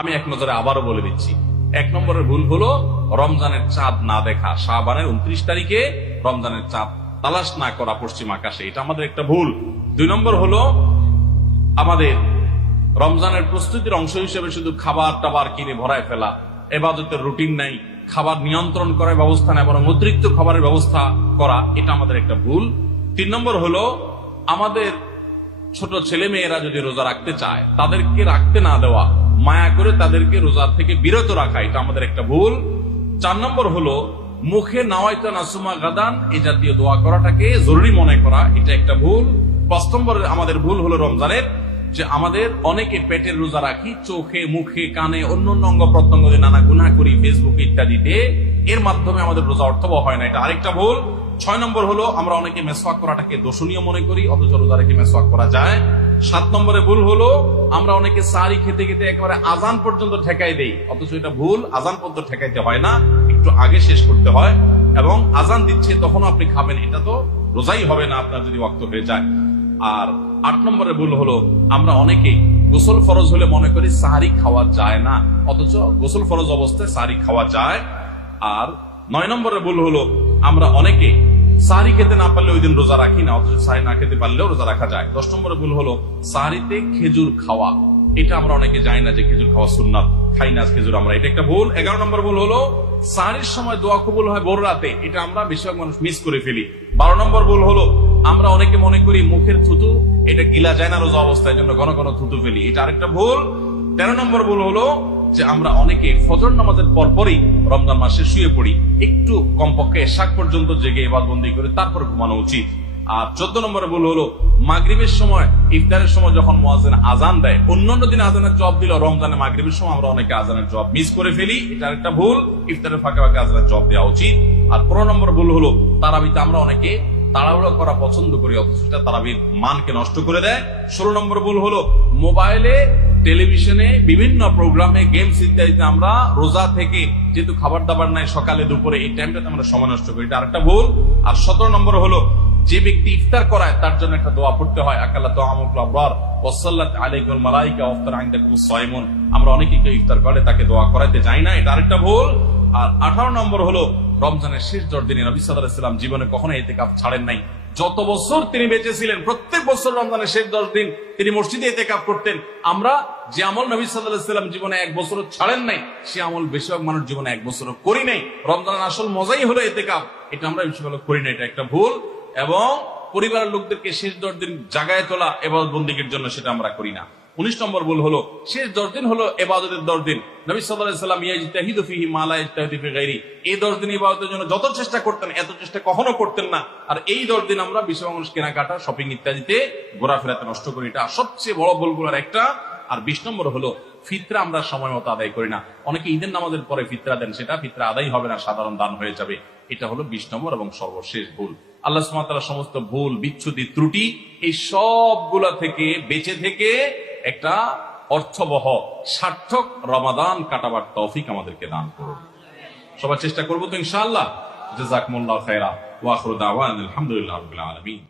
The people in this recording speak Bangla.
আমি এক নজরে আবারও বলে দিচ্ছি, এক নম্বরের ভুল হলো রমজানের চাঁদ না দেখা। শাহবানের উনত্রিশ তারিখে রমজানের চাঁদ তালাশ না করা পশ্চিম আকাশে, এটা আমাদের একটা ভুল। দুই নম্বর হলো আমাদের রমজানের প্রস্তুতির অংশ হিসেবে শুধু খাবার টাবার কিনে ভরায় ফেলা, এবাদতের রুটিন নাই, খাবার নিয়ন্ত্রণ করার ব্যবস্থা নেই, বরং অতিরিক্ত খাবারের ব্যবস্থা করা, এটা আমাদের একটা ভুল। তিন নম্বর হলো আমাদের ছোট ছেলে মেয়েরা যদি রোজা রাখতে চায়, তাদেরকে রাখতে না দেওয়া মায়া করে তাদেরকে রোজার থেকে বিরত রাখা, এটা আমাদের একটা ভুল। চার নম্বর হলো, মুখে নাওয়াইতা গাদান এই জাতীয় দোয়া করাটাকে জরুরি মনে করা, এটা একটা ভুল। পাঁচ নম্বর আমাদের ভুল হলো রমজানের, যে আমাদের অনেকে পেটের রোজা রাখি, চোখে, মুখে, কানে, অন্য অন্য অঙ্গ প্রত্যঙ্গ নানা গুণা করি ফেসবুক ইত্যাদিতে। এর মাধ্যমে আমাদের রোজা অর্থবহ হয় না, এটা আরেকটা ভুল। ছয় নম্বর হলো, আমরা অনেকে মেসওয়াক করাটাকে দোষণীয় মনে করি, অথচ রোজা রেখে মেসওয়াক করা যায়। সাত নম্বরে ভুল হলো, আমরা অনেকে সারি খেতে খেতে একেবারে আজান পর্যন্ত ঠেকাই দেই, অথচ এটা ভুল, আজান পর্যন্ত ঠেকাইতে হয় না, একটু আগে শেষ করতে হয়, এবং আজান দিচ্ছে তখন আপনি খাবেন, এটা তো রোজাই হবে না আপনার যদি ওয়াক্ত হয়ে যায়। আর আট নম্বরে ভুল হলো, আমরা অনেকেই গোসল ফরজ হলে মনে করি সাহারি খাওয়া যায় না, অথচ গোসল ফরজ অবস্থায় সাহারি খাওয়া যায়। আর নয় নম্বরে ভুল হলো, আমরা অনেকে সাহারি খেতে না পারলে ওই দিন রোজা রাখি না, অথচ সাহারি না খেতে পারলেও রোজা রাখা যায়। দশ নম্বরে ভুল হলো সাহারিতে খেজুর খাওয়া। এটা আমরা অনেকে জানি না যে খেজুর খাওয়া সুন্নাত। খাই না খেজুর আমরা। এটা একটা ভুল। এগারো নম্বর ভুল হলো সাহারির সময় দোয়া কবুল হয় ভোর রাতে। এটা আমরা বেশিরভাগ মানুষ মিস করে ফেলি। বারো নম্বর ভুল হলো, আমরা অনেকে মনে করি মুখের থুতু, এটা গিলা যায় না রোজা অবস্থায় জন্য ঘন ঘন থুতু ফেলি। এটা আরেকটা ভুল। তেরো নম্বর ভুল হলো যে আমরা অনেকে ফজর নামাজের পরপরই রমজান মাসে শুয়ে পড়ি, একটু কমপক্ষে শাক পর্যন্ত জেগে এবার বন্দি করে তারপর ঘুমানো উচিত। আর চোদ্দ নম্বরে ভুল হলো, মাগরিবের সময়, ইফতারের সময় যখন মোয়াজেন আজান দেয়, অন্যান্য দিন আজানের জব দিল রমজানে মাগরিবের সময় আমরা অনেকে আজানের জব মিস করে ফেলি এটা একটা ভুল, ইফতারের ফাঁকে ফাঁকে আজানের জব দেওয়া উচিত। আর পনেরো নম্বর ভুল হলো, তারাবিতে আমরা অনেকে তাড়াহুড়ো করা পছন্দ করি, অথচ সেটা তারাবির মানকে নষ্ট করে দেয়। ষোলো নম্বর ভুল হলো, মোবাইলে, টেলিভিশনে বিভিন্ন প্রোগ্রামে গেমস ইত্যাদিতে আমরা রোজা থেকে যেহেতু খাবার দাবার নাই, সকালে, দুপুরে, এই টাইমটাতে আমরা সময় নষ্ট করি। এটা আরেকটা ভুল। আর সতেরো নম্বর হলো, যে ব্যক্তি ইফতার করায়, তার জন্য একটা দোয়া পড়তে হয়। আকাল্লা তো আমুকুল আলাইকুল মালাইকা আমরা অনেকে কেউ ইফতার করে, তাকে দোয়া করাইতে যাই না, এটা আরেকটা ভুল। আর আঠারো নম্বর হলো রমজানের শেষ জ্বর দিনে নবী সাল্লাম জীবনে কখনো এতে কাপ ছাড়েন নাই। যত বছর তিনি বেঁচে ছিলেন, প্রত্যেক বছর রমজানের শেষ দশ দিন তিনি মসজিদে এতে কাপ করতেন। আমরা যে আমল নবী সাল্লাম জীবনে এক বছর ছাড়েন নাই, সে আমল বেশিরভাগ মানুষ জীবনে এক বছর করি নাই। রমজানের আসল মজাই হলো এতে কাপ এটা আমরা বেশিরভাগ করি না, এটা একটা ভুল। এবং পরিবারের লোকদেরকে শেষ দশ দিন জাগায় তোলা এবার বন্দীগীর জন্য সেটা আমরা করি না। উনিশ নম্বর ভুল হলো, শেষ দশ দিন হলো এবাদতের দশ দিন নবী সাল্লাম ইয়াজিতাহিদু ফিহি মালা ইজতাহিদু ফি গায়রি এই দশ দিন ইবাদতের জন্য যত চেষ্টা করতেন, এত চেষ্টা কখনো করতেন না। আর এই দশ দিন আমরা বিশ্ব মানুষ কেনাকাটা শপিং ইত্যাদিতে ঘোরাফেরাতে নষ্ট করি এটা সবচেয়ে বড় ভুলগুলোর একটা, আর বিশ নম্বর হলো, ফিতরা আমরা সময় মতো আদায় করি না। অনেকে ঈদের নামাজের পরে ফিতরা দেন, সেটা ফিতরা আদায় হবে না, সাধারণ দান হয়ে যাবে। এটা হলো বিশ নম্বর এবং সর্বশেষ ভুল। আল্লাহ সমস্ত ভুল বিচ্ছুতি ত্রুটি, এই সবগুলা থেকে বেঁচে থেকে একটা অর্থবহ, সার্থক রমাদান কাটাবার তৌফিক আমাদেরকে দান করুন। সবার চেষ্টা করব তো ইনশাআল্লাহ। জাজাকমুল্লাহ খাইরা ওয়া আখিরু দাওয়ানা আলহামদুলিল্লাহি আলামিন।